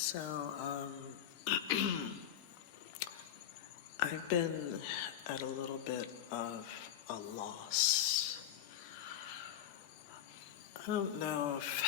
So, I've been at a little bit of a loss. I don't know if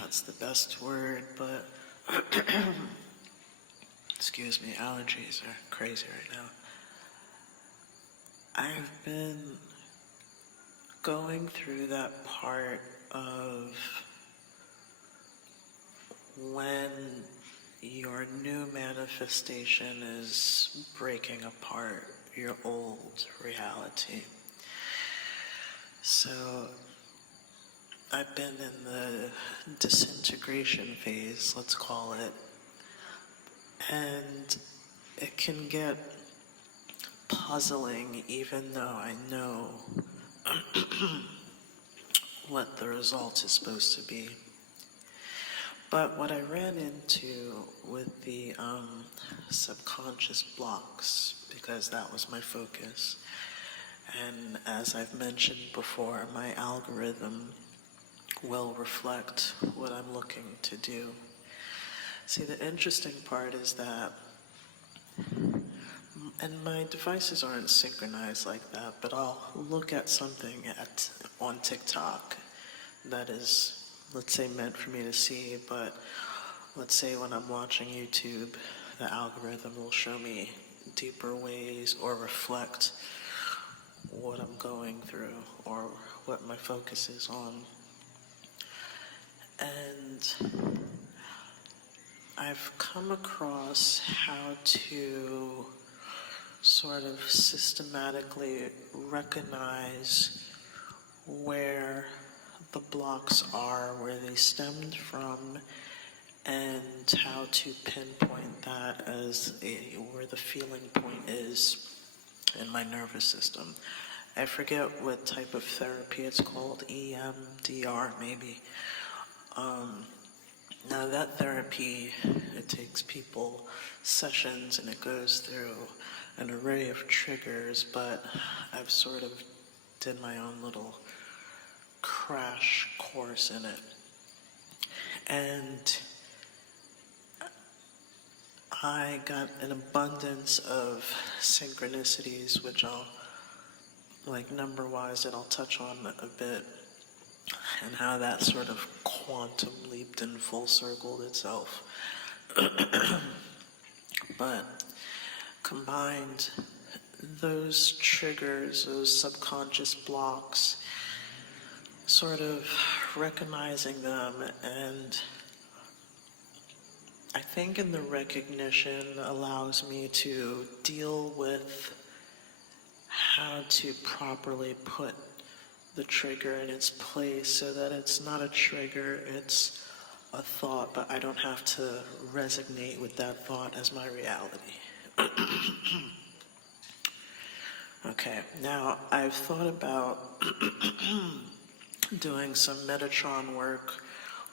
that's the best word, but excuse me, allergies are crazy right now. I've been going through that part of when your new manifestation is breaking apart your old reality. So I've been in the disintegration phase, let's call it, and it can get puzzling even though I know what the result is supposed to be. But what I ran into with the subconscious blocks, because that was my focus, and as I've mentioned before, my algorithm will reflect what I'm looking to do. See, the interesting part is that, and my devices aren't synchronized like that, but I'll look at something on TikTok that is, let's say, meant for me to see, but let's say when I'm watching YouTube, the algorithm will show me deeper ways or reflect what I'm going through or what my focus is on. And I've come across how to sort of systematically recognize where the blocks are, where they stemmed from, and how to pinpoint that as where the feeling point is in my nervous system. I forget what type of therapy it's called, EMDR maybe. Now that therapy, it takes people sessions and it goes through an array of triggers, but I've sort of did my own little crash course in it. And I got an abundance of synchronicities, which I'll, like number-wise, that I'll touch on a bit, and how that sort of quantum leaped and full circled itself. But combined, those triggers, those subconscious blocks, sort of recognizing them, and I think in the recognition allows me to deal with how to properly put the trigger in its place so that it's not a trigger, it's a thought, but I don't have to resonate with that thought as my reality. Okay, now I've thought about doing some Metatron work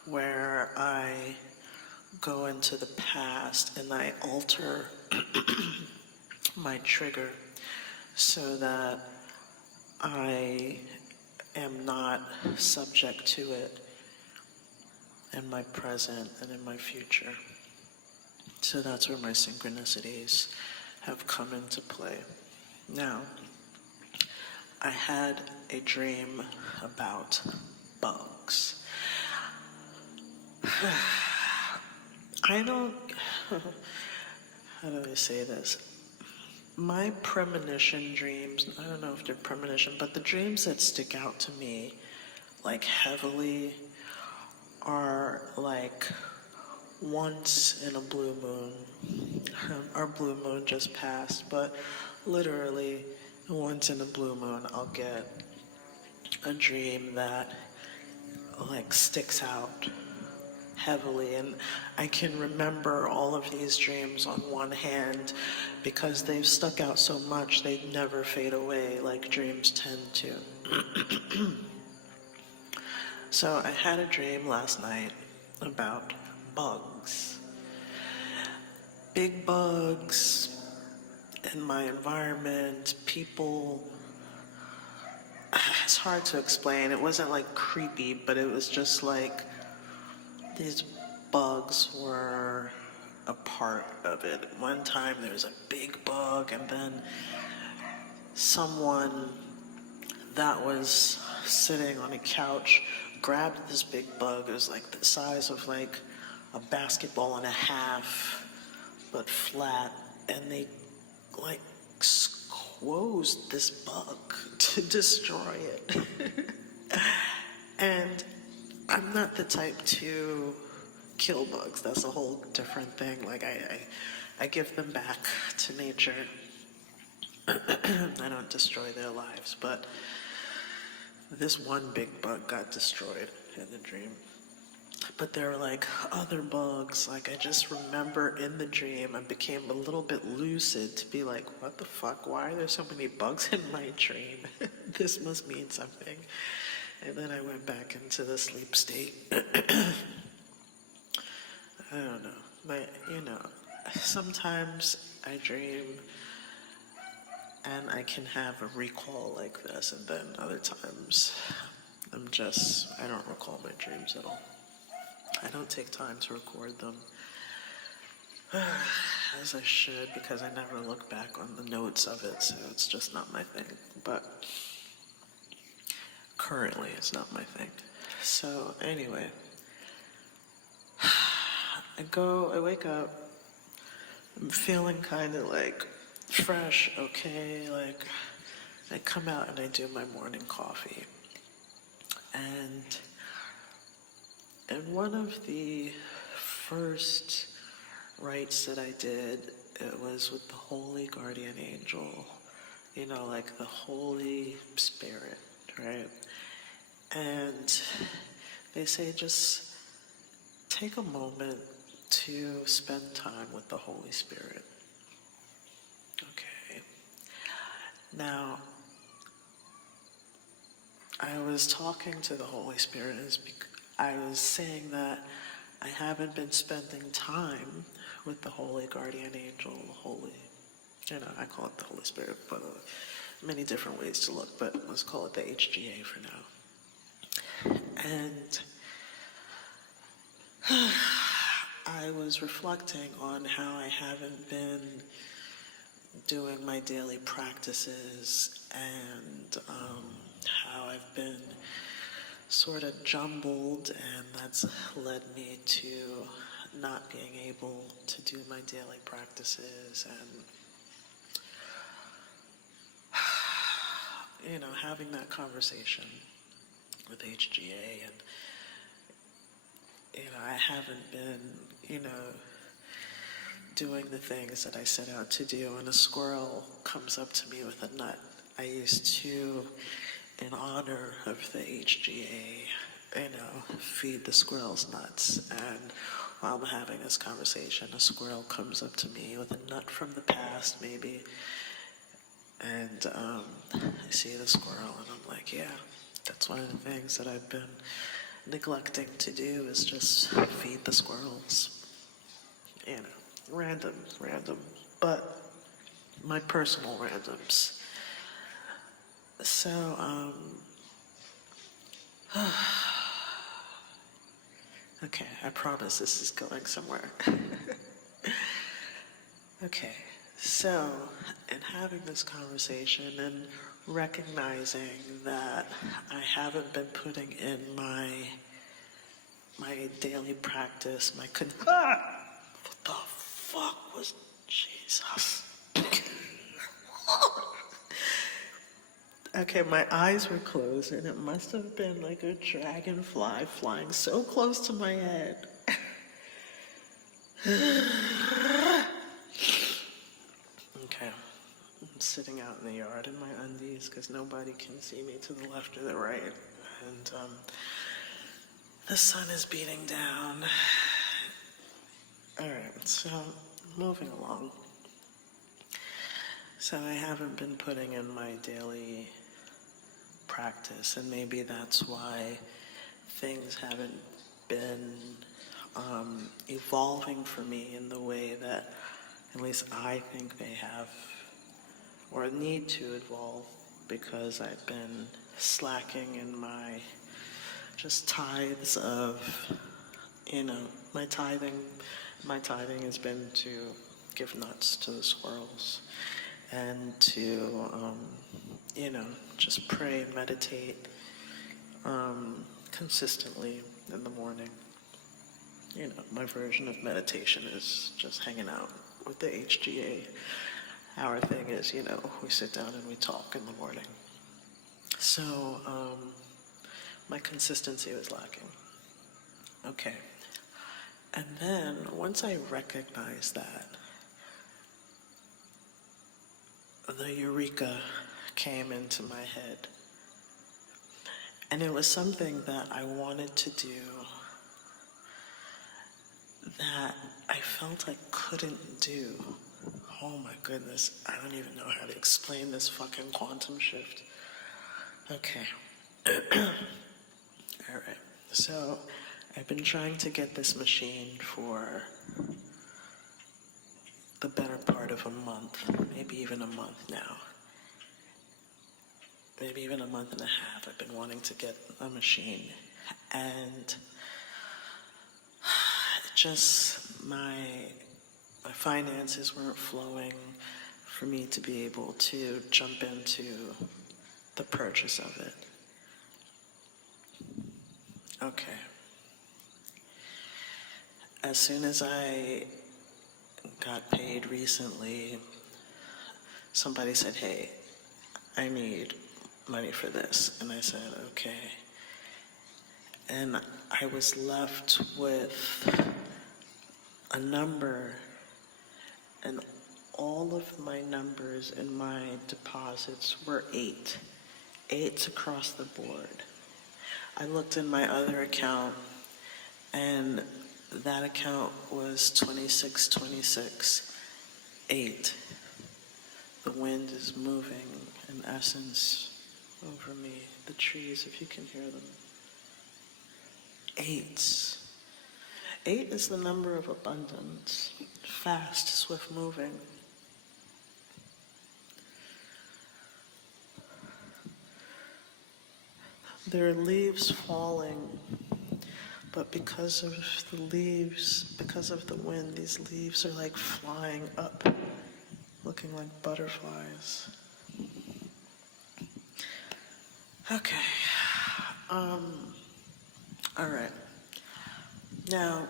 where I go into the past and I alter my trigger so that I am not subject to it in my present and in my future. So that's where my synchronicities have come into play. Now, I had a dream about bugs. I don't, how do I say this? My premonition dreams, I don't know if they're premonition, but the dreams that stick out to me, like heavily, are like once in a blue moon. Our blue moon just passed, but literally once in a blue moon I'll get a dream that like sticks out heavily, and I can remember all of these dreams on one hand because they've stuck out so much they never fade away like dreams tend to. So I had a dream last night about bugs. Big bugs in my environment, people. It's hard to explain. It wasn't like creepy, but it was just like these bugs were a part of it. One time there was a big bug, and then someone that was sitting on a couch grabbed this big bug. It was like the size of like a basketball and a half, but flat, and they like squoze this bug to destroy it. And I'm not the type to kill bugs. That's a whole different thing. Like I give them back to nature. I don't destroy their lives, but this one big bug got destroyed in the dream. But there were like other bugs. Like I just remember in the dream, I became a little bit lucid to be like, what the fuck? Why are there so many bugs in my dream? This must mean something. And then I went back into the sleep state. I don't know. But, sometimes I dream and I can have a recall like this, and then other times I don't recall my dreams at all. I don't take time to record them as I should, because I never look back on the notes of it, so it's just not my thing. But currently it's not my thing. So anyway, I wake up, I'm feeling kind of like fresh, okay, like I come out and I do my morning coffee. And one of the first rites that I did, it was with the Holy Guardian Angel, like the Holy Spirit, right? And they say just take a moment to spend time with the Holy Spirit. Okay. Now, I was talking to the Holy Spirit, I was saying that I haven't been spending time with the Holy Guardian Angel, I call it the Holy Spirit, but many different ways to look, but let's call it the HGA for now. And I was reflecting on how I haven't been doing my daily practices, and how I've been sort of jumbled, and that's led me to not being able to do my daily practices, and having that conversation with HGA, and I haven't been doing the things that I set out to do, and a squirrel comes up to me with a nut. I used to, in honor of the HGA, feed the squirrels nuts, and while I'm having this conversation, a squirrel comes up to me with a nut from the past, maybe, and I see the squirrel, and I'm like, yeah, that's one of the things that I've been neglecting to do, is just feed the squirrels. Random, but my personal randoms. So, okay, I promise this is going somewhere. Okay, so, in having this conversation and recognizing that I haven't been putting in my daily practice, what the fuck was Jesus? Okay, my eyes were closed, and it must have been like a dragonfly flying so close to my head. Okay, I'm sitting out in the yard in my undies because nobody can see me to the left or the right, and the sun is beating down. Alright, so moving along. So I haven't been putting in my daily practice, and maybe that's why things haven't been evolving for me in the way that at least I think they have, or need to evolve, because I've been slacking in my just tithes of You know, my tithing, my tithing has been to give nuts to the squirrels and to, you know, just pray and meditate consistently in the morning. You know, my version of meditation is just hanging out with the HGA. Our thing is, you know, we sit down and we talk in the morning. So, my consistency was lacking. Okay. And then, once I recognized that, the eureka came into my head. And it was something that I wanted to do that I felt I couldn't do. Oh my goodness, I don't even know how to explain this fucking quantum shift. Okay. Alright, so I've been trying to get this machine for the better part of a month, maybe even a month now. Maybe even a month and a half. I've been wanting to get a machine. And just my finances weren't flowing for me to be able to jump into the purchase of it. Okay. As soon as I got paid recently, somebody said, hey, I need money for this. And I said, okay. And I was left with a number, and all of my numbers in my deposits were 8. 8s across the board. I looked in my other account, and that account was 2626, 8. The wind is moving, in essence, over me. The trees, if you can hear them. 8s. 8 is the number of abundance. Fast, swift moving. There are leaves falling, but because of the leaves, because of the wind, these leaves are like flying up, looking like butterflies. Okay. All right. Now,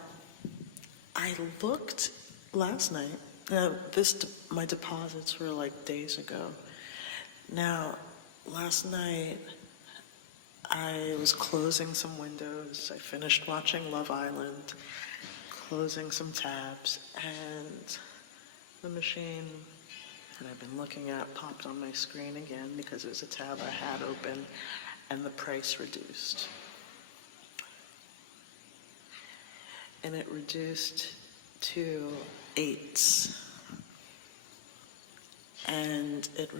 I looked last night. My deposits were like days ago. Now, last night, I was closing some windows. I finished watching Love Island, closing some tabs, and the machine that I've been looking at popped on my screen again because it was a tab I had open, and the price reduced. And it reduced to 8s. And it,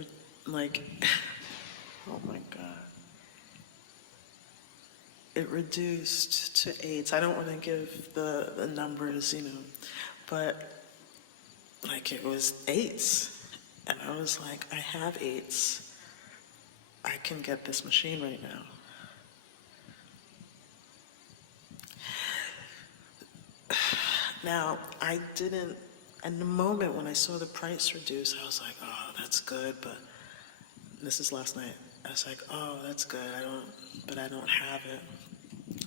oh my God. It reduced to 8s. I don't want to give the numbers, you know, but like it was 8s. And I was like, I have 8s. I can get this machine right now. Now, I didn't, in the moment when I saw the price reduce, I was like, oh, that's good, but this is last night. I was like, oh, that's good, but I don't have it.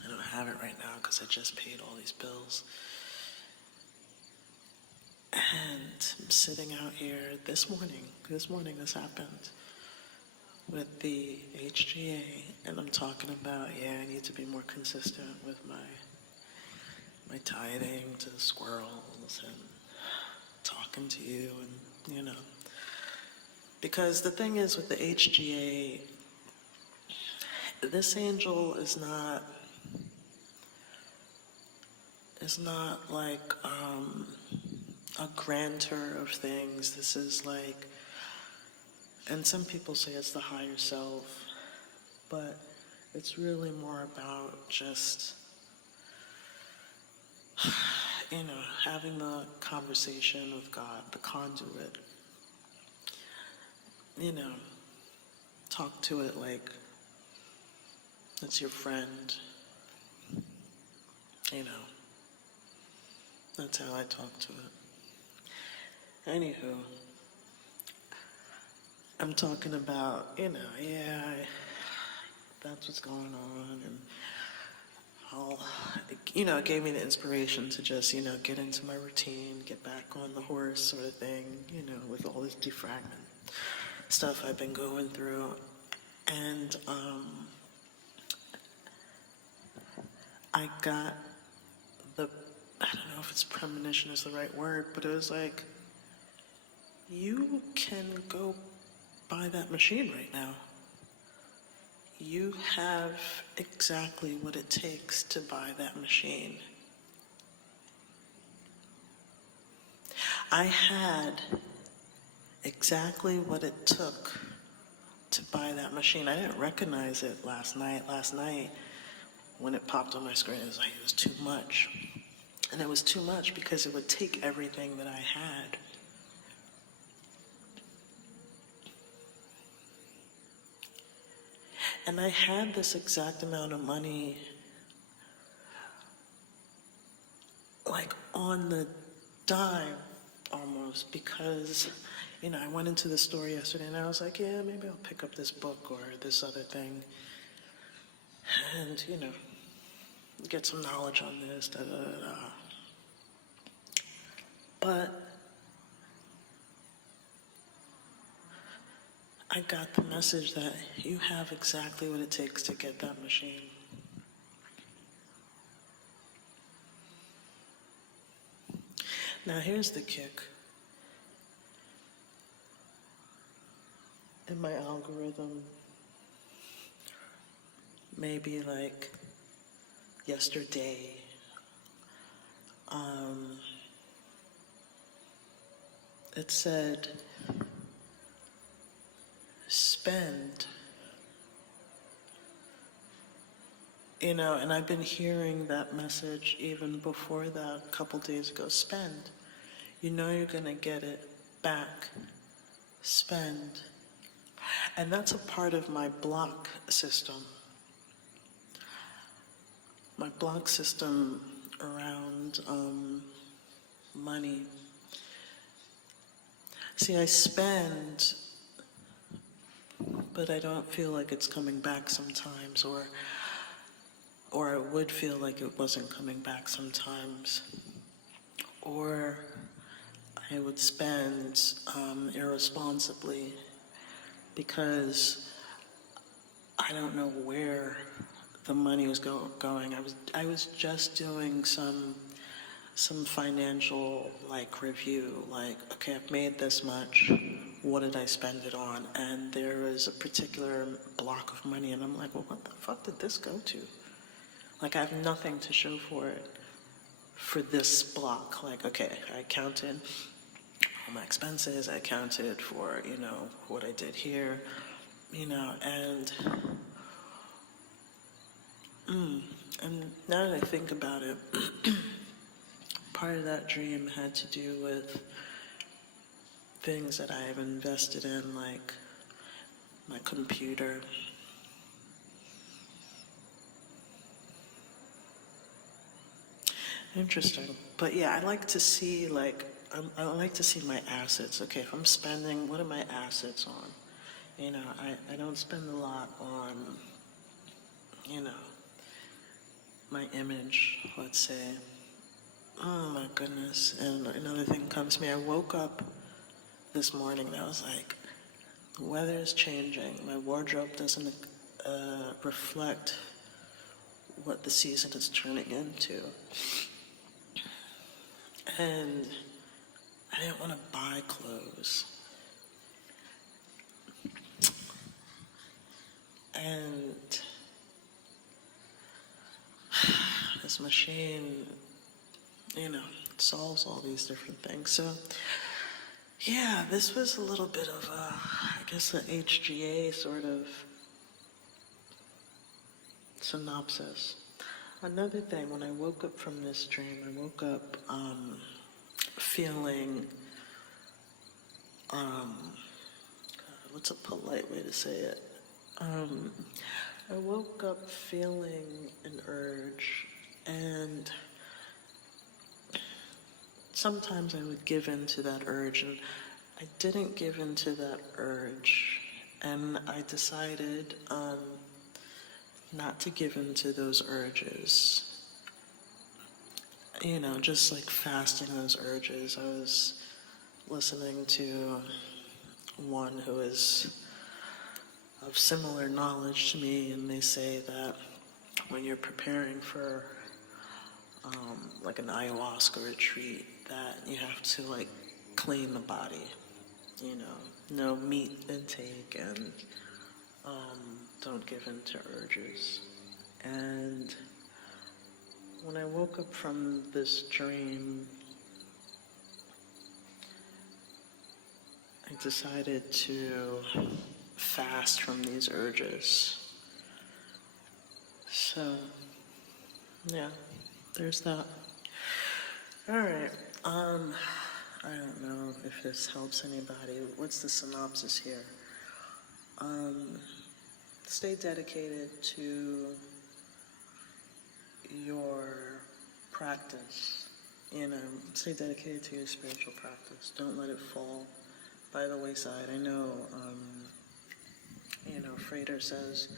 I don't have it right now because I just paid all these bills. And I'm sitting out here this morning this happened with the HGA, and I'm talking about, yeah, I need to be more consistent with my tithing to the squirrels and talking to you, and you know, because the thing is with the HGA, this angel is not like a grantor of things. This is like, and some people say it's the higher self, but it's really more about just, you know, having the conversation with God, the conduit. You know, talk to it like it's your friend. You know, That's how I talk to it. Anywho, I'm talking about, that's what's going on, and all, it gave me the inspiration to just, get into my routine, get back on the horse sort of thing, with all this defragment stuff I've been going through. And I got I don't know if it's premonition is the right word, but it was like, you can go buy that machine right now. You have exactly what it takes to buy that machine. I had exactly what it took to buy that machine. I didn't recognize it last night. Last night, when it popped on my screen, it was too much. And it was too much because it would take everything that I had. And I had this exact amount of money, like on the dime almost, because, I went into the store yesterday and I was like, yeah, maybe I'll pick up this book or this other thing. And, get some knowledge on this, da da da da. But I got the message that you have exactly what it takes to get that machine. Now here's the kick. In my algorithm, maybe like yesterday, it said, spend, and I've been hearing that message even before that, a couple days ago, spend. You're gonna get it back, spend. And that's a part of my block system. My block system around money. See, I spend, but I don't feel like it's coming back sometimes, or I would feel like it wasn't coming back sometimes. Or I would spend irresponsibly because I don't know where the money was going. I was just doing some financial review, okay, I've made this much, what did I spend it on? And there was a particular block of money and I'm like, well, what the fuck did this go to? I have nothing to show for it, for this block. Okay, I counted all my expenses, I counted for, what I did here, and now that I think about it, part of that dream had to do with things that I have invested in, like my computer. Interesting. But yeah, I like to see, I like to see my assets. Okay, if I'm spending, what are my assets on? I don't spend a lot on, my image, let's say. Oh my goodness. And another thing comes to me. I woke up this morning and I was like, the weather is changing. My wardrobe doesn't reflect what the season is turning into. And I didn't want to buy clothes. And this machine, solves all these different things. So, yeah, this was a little bit of an HGA sort of synopsis. Another thing, when I woke up from this dream, I woke up feeling, what's a polite way to say it? I woke up feeling an urge, and sometimes I would give in to that urge, and I didn't give in to that urge, and I decided not to give in to those urges. You know, just like fasting those urges. I was listening to one who is of similar knowledge to me, and they say that when you're preparing for like an ayahuasca retreat, that you have to like clean the body, you know, no meat intake, and don't give in to urges. And when I woke up from this dream, I decided to fast from these urges. So, yeah, there's that. Alright, I don't know if this helps anybody. What's the synopsis here? Stay dedicated to your practice. You know, stay dedicated to your spiritual practice. Don't let it fall by the wayside. I know, you know, Frater says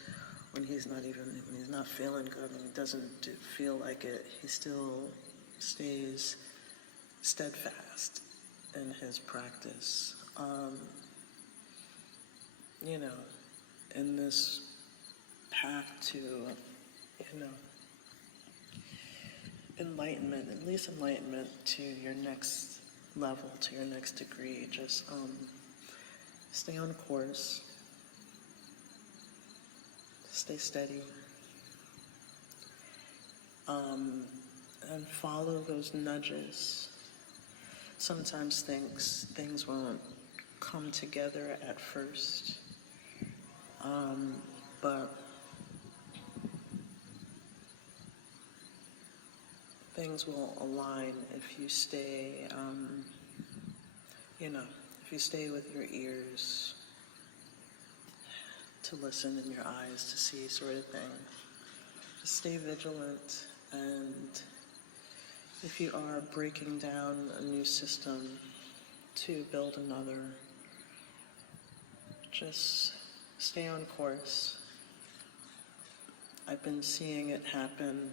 when he's not feeling good, when he doesn't feel like it, he still stays steadfast in his practice. You know, in this path to, you know, enlightenment, at least enlightenment to your next level, to your next degree. Just stay on course, stay steady, and follow those nudges. Sometimes things won't come together at first, but things will align if you stay, you know, if you stay with your ears to listen and your eyes to see, sort of thing. Just stay vigilant, and if you are breaking down a new system to build another, just stay on course. I've been seeing it happen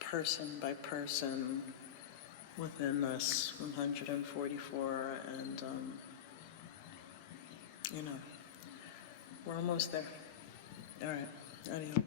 person by person within us 144, and you know, we're almost there. All right, adios.